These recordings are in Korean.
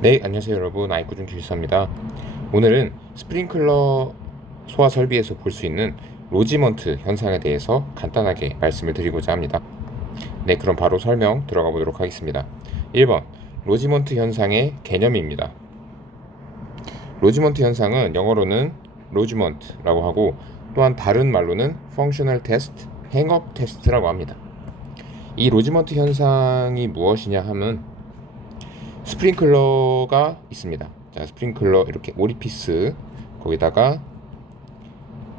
네, 안녕하세요 여러분. 아이쿠준 기술사입니다. 오늘은 스프링클러 소화 설비에서 볼 수 있는 로지먼트 현상에 대해서 간단하게 말씀을 드리고자 합니다. 네, 그럼 바로 설명 들어가 보도록 하겠습니다. 1번, 로지먼트 현상의 개념입니다. 로지먼트 현상은 영어로는 로지먼트라고 하고, 또한 다른 말로는 펑셔널 테스트, 행업 테스트라고 합니다. 이 로지먼트 현상이 무엇이냐 하면 스프링클러가 있습니다. 자, 스프링클러 이렇게 오리피스, 거기다가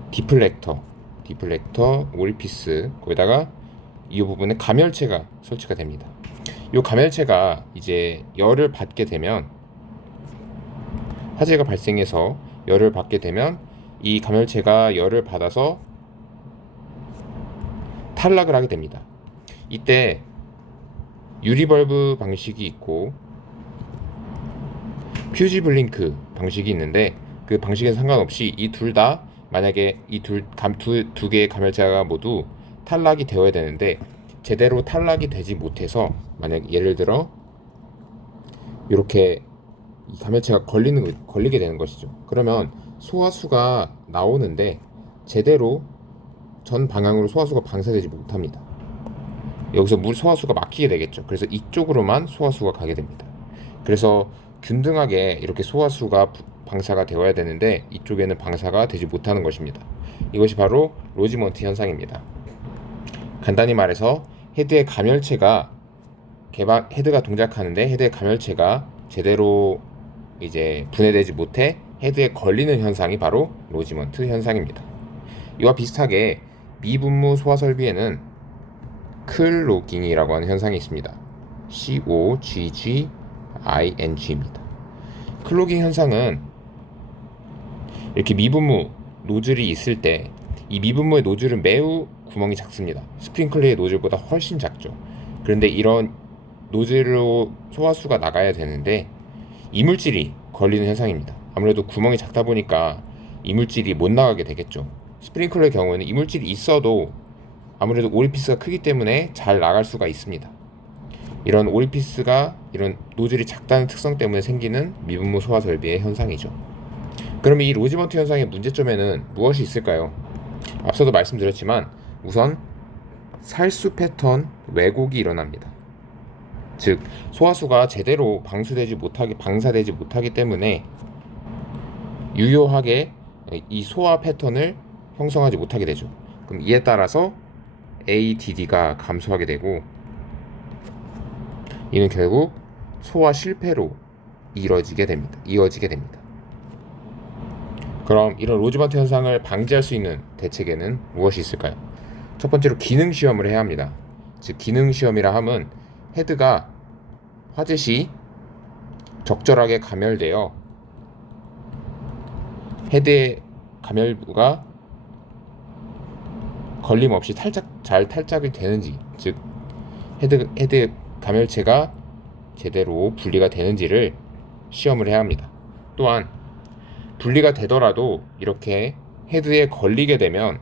디플렉터, 오리피스, 거기다가 이 부분에 감열체가 설치가 됩니다. 이 감열체가 이제 열을 받게 되면, 화재가 발생해서 열을 받게 되면 이 감열체가 열을 받아서 탈락을 하게 됩니다. 이때 유리벌브 방식이 있고 퓨지 블링크 방식이 있는데, 그 방식에 상관없이 이 둘 다 만약에 이 두 개의 감열체가 모두 탈락이 되어야 되는데 제대로 탈락이 되지 못해서, 만약 예를 들어 이렇게 이 감열체가 걸리게 되는 것이죠. 그러면 소화수가 나오는데 제대로 전 방향으로 소화수가 방사되지 못합니다. 여기서 소화수가 막히게 되겠죠. 그래서 이쪽으로만 소화수가 가게 됩니다. 그래서 균등하게 이렇게 소화수가 방사가 되어야 되는데 이쪽에는 방사가 되지 못하는 것입니다. 이것이 바로 로지먼트 현상입니다. 간단히 말해서 헤드의 감열체가 헤드가 동작하는데 헤드의 감열체가 제대로 이제 분해되지 못해 헤드에 걸리는 현상이 바로 로지먼트 현상입니다. 이와 비슷하게 미분무 소화 설비에는 클로깅이라고 하는 현상이 있습니다. COGGING입니다. 클로깅 현상은 이렇게 미분무 노즐이 있을 때 이 미분무의 노즐은 매우 구멍이 작습니다. 스프링클러의 노즐보다 훨씬 작죠. 그런데 이런 노즐로 소화수가 나가야 되는데 이물질이 걸리는 현상입니다. 아무래도 구멍이 작다 보니까 이물질이 못 나가게 되겠죠. 스프링클러의 경우에는 이물질이 있어도 아무래도 오리피스가 크기 때문에 잘 나갈 수가 있습니다. 이런 오리피스가, 이런 노즐이 작다는 특성 때문에 생기는 미분무 소화 설비의 현상이죠. 그러면 이 로지먼트 현상의 문제점에는 무엇이 있을까요? 앞서도 말씀드렸지만 우선 살수 패턴 왜곡이 일어납니다. 즉 소화수가 제대로 방사되지 못하기 때문에 유효하게 이 소화 패턴을 형성하지 못하게 되죠. 그럼 이에 따라서 ADD가 감소하게 되고, 이는 결국 소화 실패로 이어지게 됩니다. 그럼 이런 로지먼트 현상을 방지할 수 있는 대책에는 무엇이 있을까요? 첫 번째로 기능 시험을 해야 합니다. 즉 기능 시험이라 함은 헤드가 화재 시 적절하게 감열되어 헤드의 감열부가 걸림없이 잘 탈착이 되는지, 즉 헤드 감열체가 제대로 분리가 되는지를 시험을 해야 합니다. 또한 분리가 되더라도 이렇게 헤드에 걸리게 되면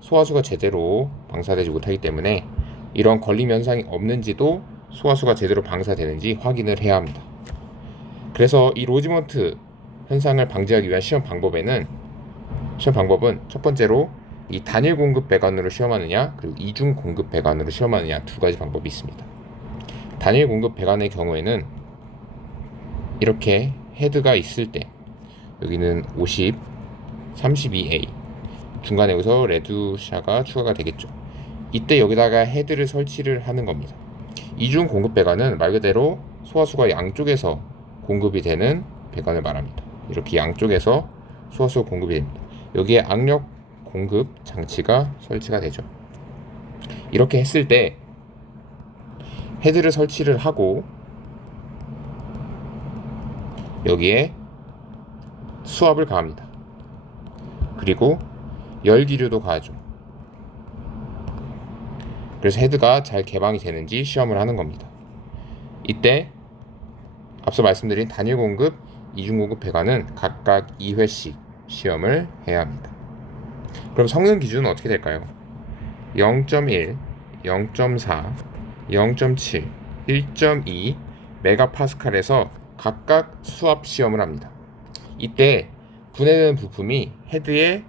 소화수가 제대로 방사되지 못하기 때문에 이런 걸림 현상이 없는지도, 소화수가 제대로 방사되는지 확인을 해야 합니다. 그래서 이 로지먼트 현상을 방지하기 위한 시험 방법은 첫 번째로 이 단일 공급 배관으로 시험하느냐, 그리고 이중 공급 배관으로 시험하느냐, 두 가지 방법이 있습니다. 단일 공급 배관의 경우에는 이렇게 헤드가 있을 때 여기는 50, 32A, 중간에 여기서 레드샤가 추가가 되겠죠. 이때 여기다가 헤드를 설치를 하는 겁니다. 이중 공급 배관은 말 그대로 소화수가 양쪽에서 공급이 되는 배관을 말합니다. 이렇게 양쪽에서 소화수가 공급이 됩니다. 여기에 악력 공급 장치가 설치가 되죠. 이렇게 했을 때 헤드를 설치를 하고 여기에 수압을 가합니다. 그리고 열기류도 가하죠. 그래서 헤드가 잘 개방이 되는지 시험을 하는 겁니다. 이때 앞서 말씀드린 단일 공급, 이중 공급 배관은 각각 2회씩 시험을 해야 합니다. 그럼 성능 기준은 어떻게 될까요? 0.1, 0.4, 0.7, 1.2 메가파스칼에서 각각 수압 시험을 합니다. 이때 분해되는 부품이 헤드에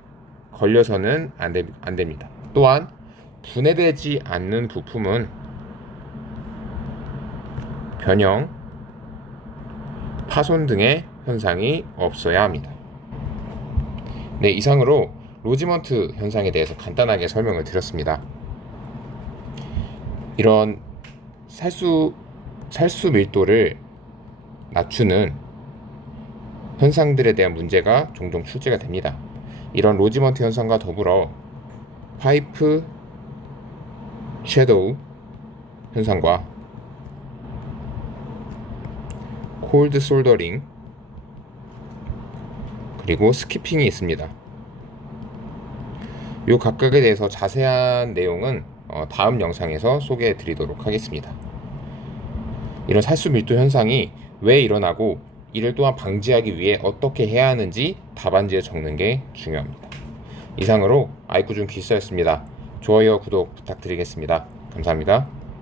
걸려서는 안 됩니다. 또한 분해되지 않는 부품은 변형, 파손 등의 현상이 없어야 합니다. 네, 이상으로 로지먼트 현상에 대해서 간단하게 설명을 드렸습니다. 이런 살수 밀도를 낮추는 현상들에 대한 문제가 종종 출제가 됩니다. 이런 로지먼트 현상과 더불어 파이프 섀도우 현상과 콜드 솔더링 그리고 스키핑이 있습니다. 이 각각에 대해서 자세한 내용은 다음 영상에서 소개해 드리도록 하겠습니다. 이런 살수 밀도 현상이 왜 일어나고 이를 또한 방지하기 위해 어떻게 해야 하는지 답안지에 적는 게 중요합니다. 이상으로 아이쿠준 기술사였습니다. 좋아요, 구독 부탁드리겠습니다. 감사합니다.